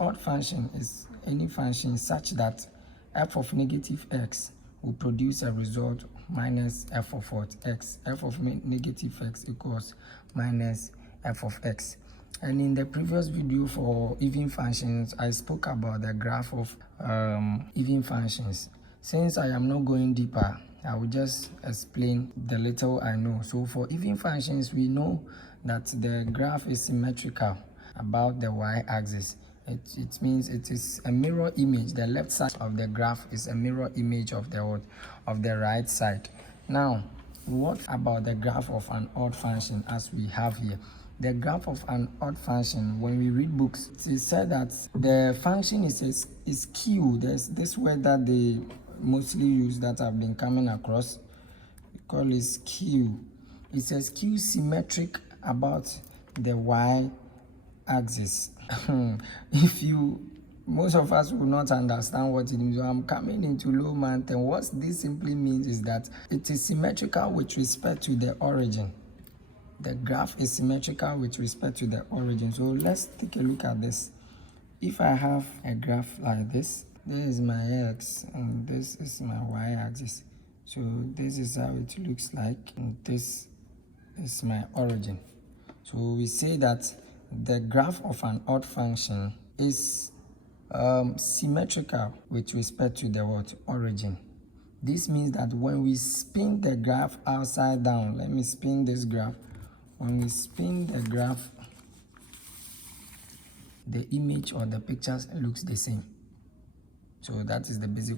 odd function is any function such that f of negative x will produce a result minus f of what? X. F of negative x equals minus f of x. And in the previous video for even functions, I spoke about the graph of even functions. Since I am not going deeper, I will just explain the little I know. So for even functions, we know that the graph is symmetrical about the y-axis. It means it is a mirror image. The left side of the graph is a mirror image of the right side. Now, what about the graph of an odd function as we have here? The graph of an odd function, when we read books, it is said that the function is skew. There's this word that they mostly use that I've been coming across. We call it skew. It's a skew symmetric about the y-axis. Most of us will not understand what it means. So I'm coming into low mountain. What this simply means is that it is symmetrical with respect to the origin. The graph is symmetrical with respect to the origin. So let's take a look at this. If I have a graph like this, this is my x and this is my y-axis. So this is how it looks like, and this is my origin. So we say that the graph of an odd function is symmetrical with respect to the origin. This means that when we spin the graph upside down, let me spin this graph. When we spin the graph, the image or the pictures looks the same. So that is the basic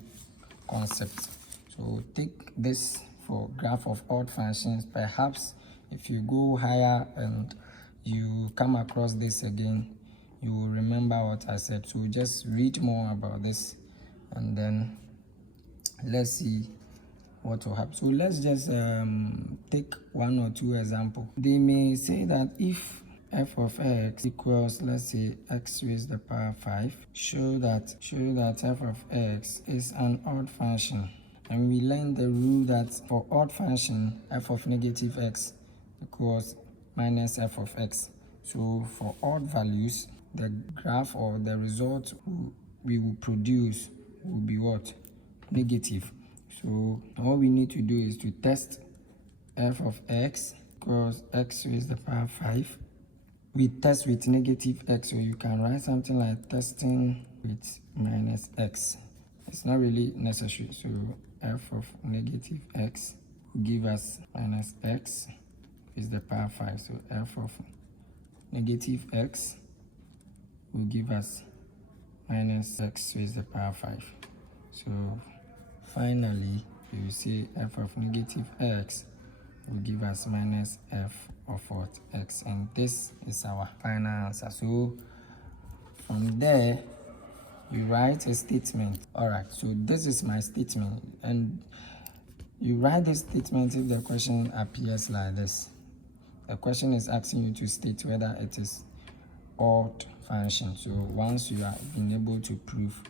concept. So take this for graph of odd functions. Perhaps if you go higher and you come across this again, you will remember what I said. So just read more about this and then let's see what will happen. So let's just take one or two examples. They may say that if f of x equals, let's say, x raised to the power 5, show that f of x is an odd function. And we learned the rule that for odd function, f of negative x equals minus f of x. So for odd values, the graph or the result we will produce will be what? Negative. So all we need to do is to test f of x equals x raised to the power 5. We test with negative x, so you can write something like testing with minus x. It's not really necessary. So f of negative x will give us minus x is the power 5. So f of negative x will give us minus x raised to the power 5. So finally, you see f of negative x will give us minus f of what? X. And this is our final answer. So from there, you write a statement. All right, so this is my statement. And you write this statement if the question appears like this. The question is asking you to state whether it is odd function. So once you have been able to prove,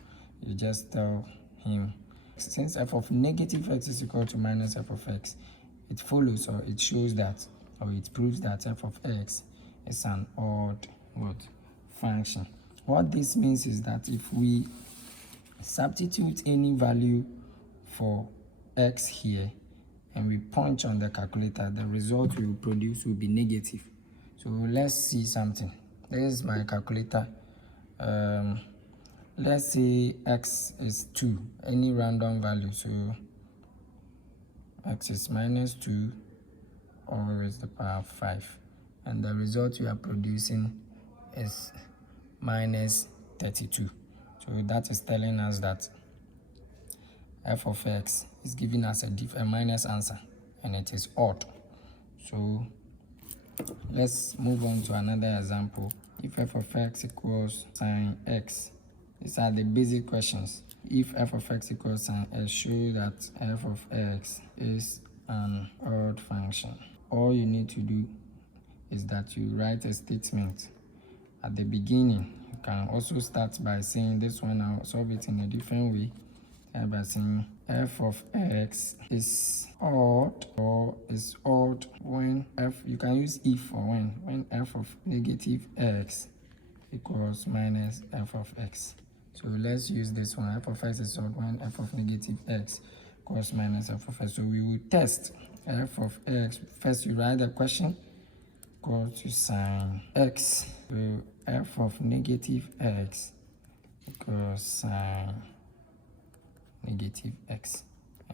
you just tell him, since f of negative x is equal to minus f of x, it follows or it shows that, or it proves that f of x is an odd function. What this means is that if we substitute any value for x here and we punch on the calculator, the result we will produce will be negative. So let's see something. This is my calculator. Let's say x is 2, any random value. So x is minus 2 all raised to the power 5. And the result we are producing is minus 32. So that is telling us that f of x is giving us a minus answer, and it is odd. So let's move on to another example. If f of x equals sine x, these are the basic questions. If f of x equals sine x, show that f of x is an odd function. All you need to do is that you write a statement at the beginning. You can also start by saying this one. I'll solve it in a different way. By saying f of x is odd, or is odd when f, you can use if for when f of negative x equals minus f of x. So let's use this one. F of x is odd when f of negative x equals minus f of x. So we will test f of x. First you write the question equal to sine x. So f of negative x equals sine negative x,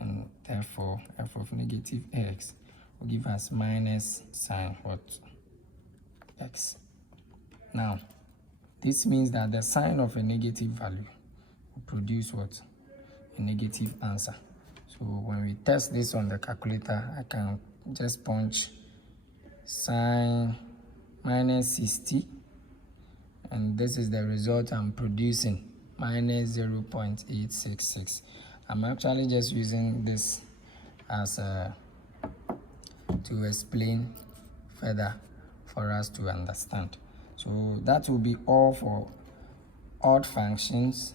and therefore f of negative x will give us minus sine what? X. Now this means that the sign of a negative value will produce what? A negative answer. So when we test this on the calculator, I can just punch sine minus 60, and this is the result I'm producing, minus 0.866. I'm actually just using this as to explain further for us to understand. So that will be all for odd functions.